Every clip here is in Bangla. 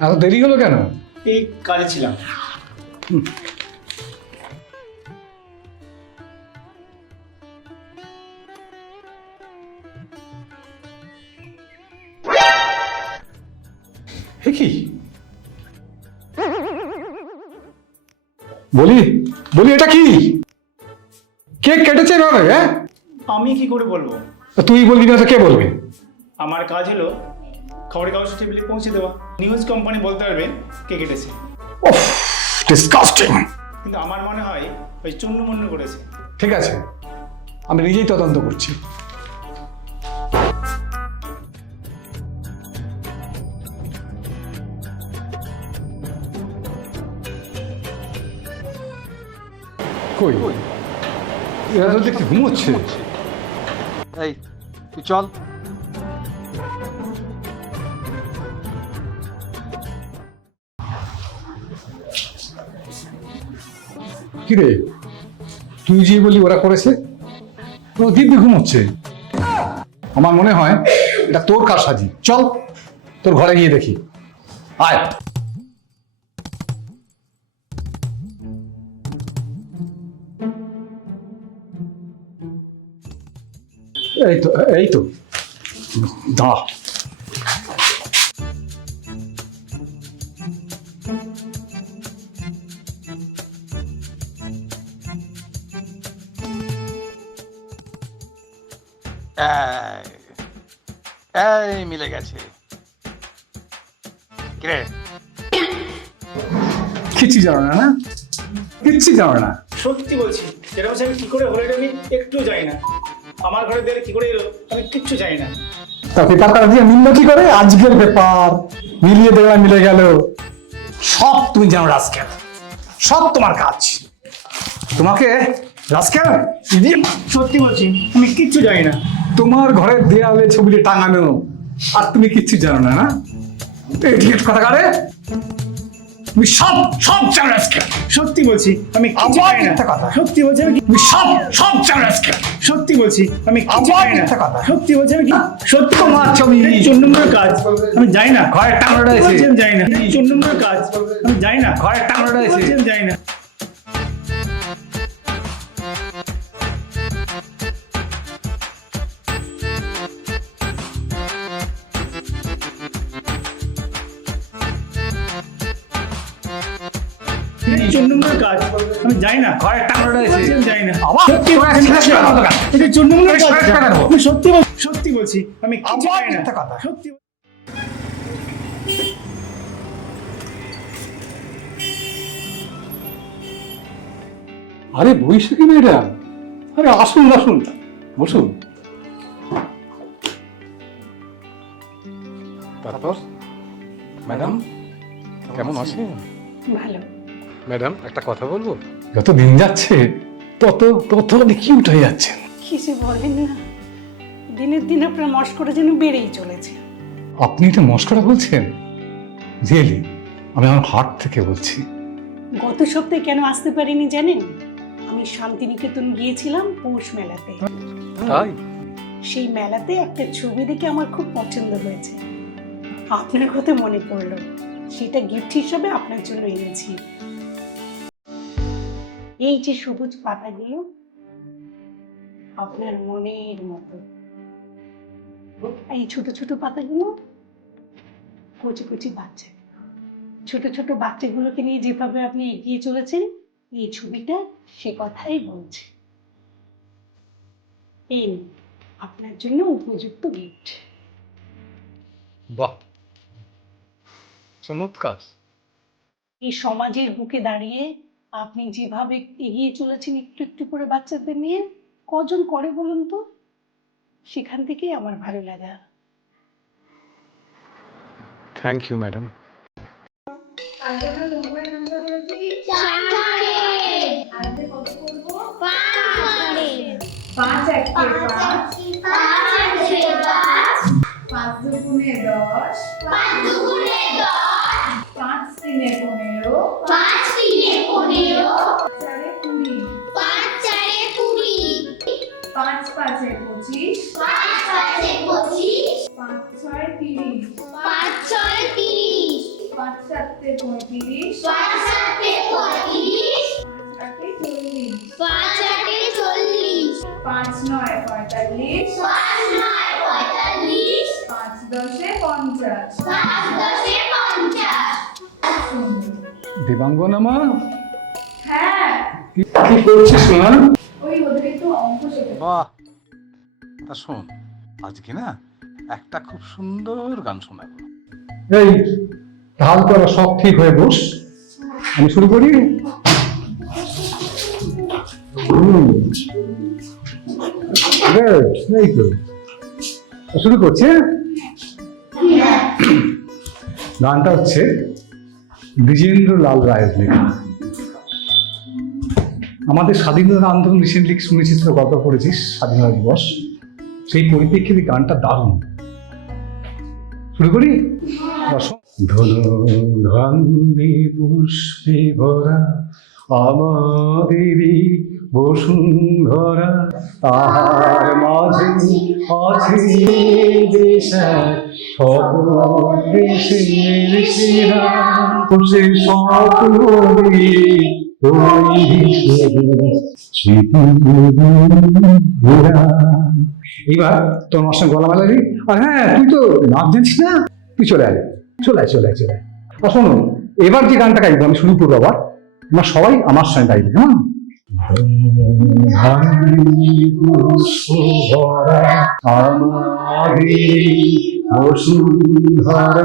এত দেরি হলো কেন? এই কাজে ছিলাম। কি? বলি বলি এটা কি? কেক কেটেছে এভাবে হ্যাঁ? আমি কি করে বলব? তুই বলবি না তো কে বলবে? আমার কাজ হলো খবরের কাগজ টেবিলে পৌঁছে দেওয়া। নিউজ কোম্পানি বলতে পারবে কে কেটেছে। ডিসকাস্টিং কিন্তু আমার মনে হয় ওই মন্য করেছে। ঠিক আছে আমি নিজেই তদন্ত করছি। কই? এরা তো দেখতে ঘুমোচ্ছে। এই, তুই চল। কি রে তুই যে বলি ওরা করেছে ও দিব্যি ঘুমোচ্ছে আমার মনে হয় এটা তোর কার সাজি? চল, তোর ঘরে গিয়ে দেখি। আয়। এই তো এই তো। এই, মিলে গেছে। কিরে? কিচ্ছু জানো না না? কিচ্ছু জানো না। সত্যি বলছি এরকম আমি কি করে হলো আমি একটু জানি না। আমার ঘরে দিয়ে কি করে এলো? আমি কিচ্ছু জানি না। তা পেপার কাটা দিয়ে মিললো কি করে? আজকের পেপার মিলিয়ে দেখলাম মিলে গেল। সব তুমি জানো রাজকেল সব তোমার কাজ। তোমাকে রাজকেল ইডিয়েট, সত্যি বলছি আমি কিচ্ছু জানি না। তোমার ঘরের দেয়ালে ছবিটি টাঙানো। আর তুমি কিচ্ছু জানো না না? কথা কারে তুমি সব সব জানো আজকে সত্যি বলছি আমি কিচ্ছু আবার জানি না। মিথ্যা কথা। সত্যি বলছি আমি কি- সব সব জানো আজকে সত্যি বলছি আমি কিচ্ছু আবার জানি না। মিথ্যা কথা। সত্যি বলছি আমি কি- সত্যি তোমার ছবি। চোদ্দ নম্বরের কাজ। আমি জানি না। ঘরে টাঙানো রয়েছে। বলছি আমি জানি না। চোদ্দ নম্বরের কাজ। আমি জানি না। ঘরে টাঙানো রয়েছে। বলছি আমি জানি না। চোদ্দ নম্বরের কাজ। আমি জানি না। ঘরে টাঙানো রয়েছে। বলছি না। সত্যি তোরা বলছি, ছিঁড়ে ছিঁড়ে কথা কাট। এটা চোদ্দ কাজ ছিঁড়ে ছিঁড়ে দেবো। আমি সত্যি সত্যি বলছি আমি কিচ্ছু জানি না। সত্যি আরে বৈশাখী ম্যাডাম আরে আসুন আসুন। বসুন। তারপর ম্যাডাম কেমন আছেন? ভালো। ম্যাডাম একটা কথা বলব? যত দিন যাচ্ছে তত তত আপনি কিউট হয়ে যাচ্ছেন কি যে বলেন না। দিনের দিন আপনার মস্করা যেন বেড়েই চলেছে। আপনি এটা মস্করা বলছেন? রিয়েলি আমি আমার হার্ট থেকে বলছি। গত সপ্তাহে কেন আসতে পারিনি জানেন? আমি শান্তিনিকেতন গিয়েছিলাম পৌষ মেলাতে। তাই? সেই মেলাতে একটা ছবি দেখে আমার খুব পছন্দ হয়েছে। আপনার কথা মনে পড়ল। সেটা গিফট হিসাবে আপনার জন্য এনেছি। এই যে সবুজ পাতাগুলো আপনার মনের মতো। এই ছোট ছোট পাতাগুলো কচি কচি বাচ্চা। ছোট ছোট বাচ্চাগুলোকে নিয়ে যেভাবে আপনি এগিয়ে চলেছেন এই ছবিটা সে কথাই বলছে। এই আপনার জন্য উপযুক্ত গিফট। বাহ চমৎকার। এই সমাজের বুকে দাঁড়িয়ে আপনি যেভাবে এগিয়ে চলেছেন একটু একটু করে বাচ্চাদের নিয়ে কজন করে বলুন তো? সেখান থেকেই আমার ভালো লাগা। থ্যাংক ইউ ম্যাডাম পাঁচ একে পাঁচ। পাঁচ দুগুণে দশ। পাঁচ চারে কুড়ি। পাঁচ পাঁচে পঁচিশ। ছয় তিরিশ পাঁচ ছয় তিরিশ। পাঁচ সাতে পঁয়ত্রিশ। পাঁচ সাতে পঁয়ত্রিশ। পাঁচ আটে চল্লিশ। পাঁচ আটে চল্লিশ। পাঁচ নয় পঁয়তাল্লিশ। পাঁচ নয় পঁয়তাল্লিশ। পাঁচ দশে পঞ্চাশ। পাঁচ দশে পঞ্চাশ। দেবাঙ্গনা মা হ্যাঁ। কি করছিস মা ওই ওদের একটু অঙ্ক বাহ। তা শোন আজকে না একটা খুব সুন্দর গান শোনাবো। এই তো আবার সব ঠিক হয়ে বস। আমি শুরু করি? very good. শুরু করছি হ্যাঁ? গানটা হচ্ছে দ্বিজেন্দ্র লাল রায়ের লেখা। আমাদের স্বাধীনতা আন্দোলন রিসেন্টলি শুনেছিস তো গল্প পড়েছিস স্বাধীনতা দিবস। সেই পরিপ্রেক্ষিতে গানটা দারুণ। শুরু করি? ধনুধান্নি পুষ্পে ভরা আমাদেরই বসুন্ধরা। তাহার মাঝে আছে দিয়ে তৈরি সঙ্গে গলা মেলাবি আর হ্যাঁ তুই তো নাচ জানিস না? তুই চলে আয়। চলে আয় চলে আয় চলে আয়। শোনো, এবার যে গানটা গাইবো, আমি শুরু করব আবার। তোমরা সবাই আমার সঙ্গে গাইবে, কেমন? আমাদের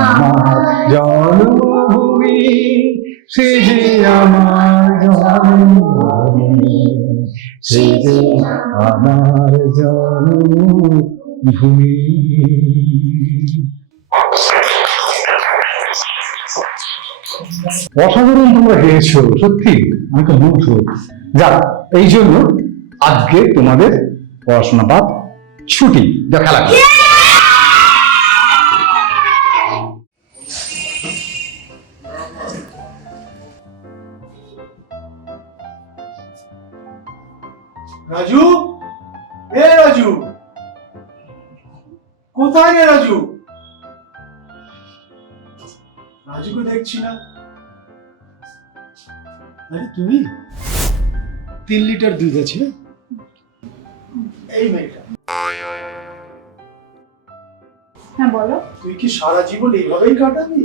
আমার জন্মভূমি সে যে আমার জন্মভূমি সে যে আমার জন্মভূমি। অসাধারণ তোমরা গেয়েছো সত্যি, আমি তো মুগ্ধ। যাক, এই জন্য আজকে তোমাদের পড়াশোনা বাদ ছুটি দেখা খেলা তুমি? তিন লিটার দুধ আছে এই মেয়েটা। হ্যাঁ বলো। তুই কি সারা জীবন এইভাবেই কাটাবি?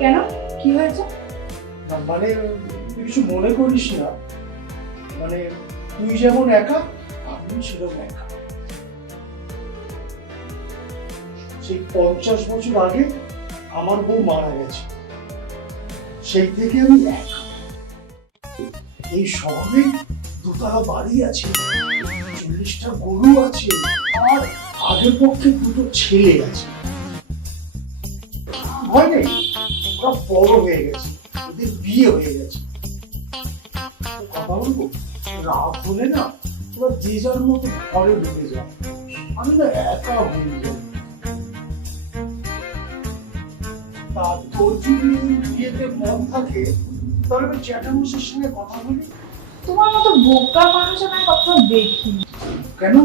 কেন? কি হয়েছে? মানে তুই কিছু মনে করিস না। মানে তুই যেমন একা আমিও ছিলাম একা। সেই পঞ্চাশ বছর আগে আমার বউ মারা গেছে। সেই থেকে আমি একা। এই শহরে দুতলা বাড়ি আছে, চল্লিশটা গরু আছে, আর আগের পক্ষে দুটো ছেলে আছে। ভয় নেই, ওরা বড় হয়ে গেছে, ওদের বিয়ে হয়ে গেছে। কথা বলব রাত হলে না ওরা যে যার মতো ঘরে ঢুকে যায় আমি না একা হয়ে যাই তা তোর যদি বিয়েতে মন থাকে তাহলে আমি চ্যাটামুসের সঙ্গে কথা বলি? তোমার মতো বোকা মানুষ আমি কখনো দেখিনি। কেন?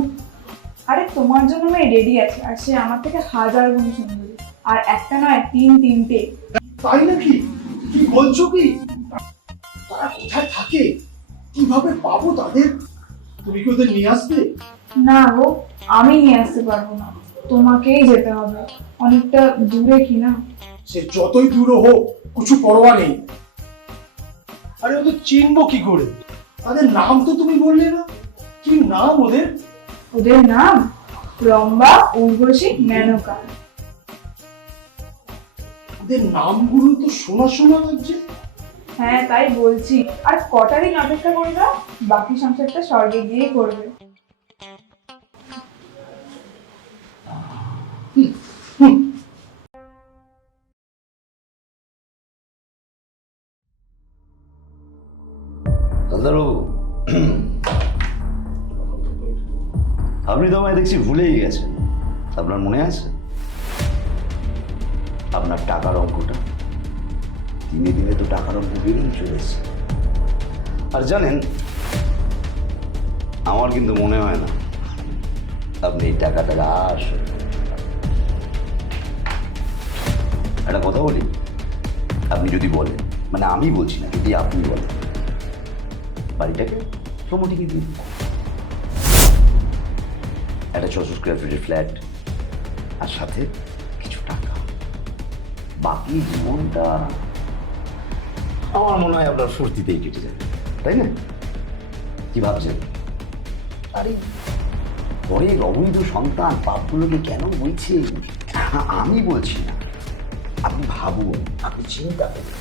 আরে তোমার জন্য আমি রেডি আছি আর সে আমার থেকে হাজার গুণ সুন্দরী আর একটা নয় তিন তিনটে। তাই নাকি? কি বলছো কি? তারা কোথায় থাকে? কীভাবে পাবো তাদের? তুমি কি ওদের নিয়ে আসবে? না গো আমি নিয়ে আসতে পারব না। তোমাকেই যেতে হবে অনেকটা দূরে কি না সে যতই দূর হোক কিছু পরোয়া নেই। আরে ওদের চিনবো কি করে? তাদের নাম তো তুমি বললে না। কি নাম ওদের? ওদের নাম লম্বা উর্বশী মেনকা। ওদের নামগুলো তো শোনা শোনা লাগছে। হ্যাঁ তাই বলছি। আর কটা দিন অপেক্ষা করবে? বাকি সংসারটা স্বর্গে গিয়ে করবে। ডাক্তারবাবু আপনি তো আমায় দেখছি ভুলেই গেছেন। আপনার মনে আছে? আপনার টাকার অঙ্কটা। দিনে দিনে তো টাকার অঙ্ক বেরিয়ে চলেছে। আর জানেন, আমার কিন্তু মনে হয় না আপনি এই টাকাটা আস একটা কথা বলি, আপনি যদি বলেন মানে আমি বলছি না, যদি আপনি বলেন। বাড়িটাকে? প্রমোটিকে দিন একটা ছশো স্কোয়ার ফিটের ফ্ল্যাট আর সাথে কিছু টাকা। বাকি জীবনটা আমার মনে হয় আপনার ফুর্তিতেই কেটে যাবে। তাই না? কি ভাবছেন? আরে পরে অবৈধ সন্তান পাপগুলোকে কেন বলছে? আমি বলছি না। আপনি ভাবুন। আপনি চিন্তা করুন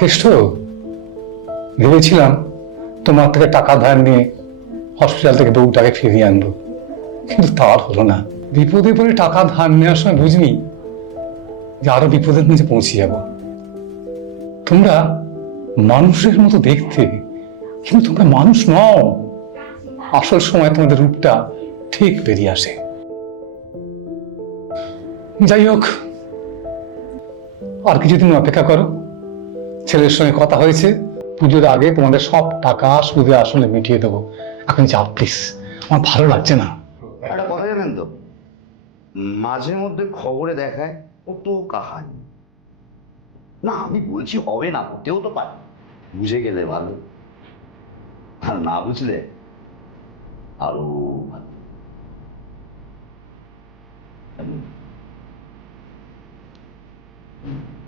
কেষ্ট? ভেবেছিলাম তোমার থেকে টাকা ধার নিয়ে হসপিটাল থেকে বউটাকে ফিরিয়ে আনব। কিন্তু তার হলো না। বিপদে পড়ে টাকা ধার নেওয়ার সময় বুঝিনি যে আরও বিপদের নিচে পৌঁছে যাব। তোমরা মানুষের মতো দেখতে, কিন্তু তোমরা মানুষ নও। আসল সময় তোমাদের রূপটা ঠিক বেরিয়ে আসে। যাই হোক, আর কিছুদিন অপেক্ষা করো। ছেলের সঙ্গে কথা হয়েছে। পুজোর আগে তোমাদের সব টাকা সুদে আসলে মিটিয়ে দেবো। এখন যাও প্লিজ আমার ভালো লাগছে না। একটা কথা জানেন তো? মাঝে মধ্যে খবরে দেখায় কত কাহানি। না, আমি বলছি হবে না, হতেও তো পারে। বুঝে গেলে ভালো। আর না বুঝলে আরও ভালো? হুম।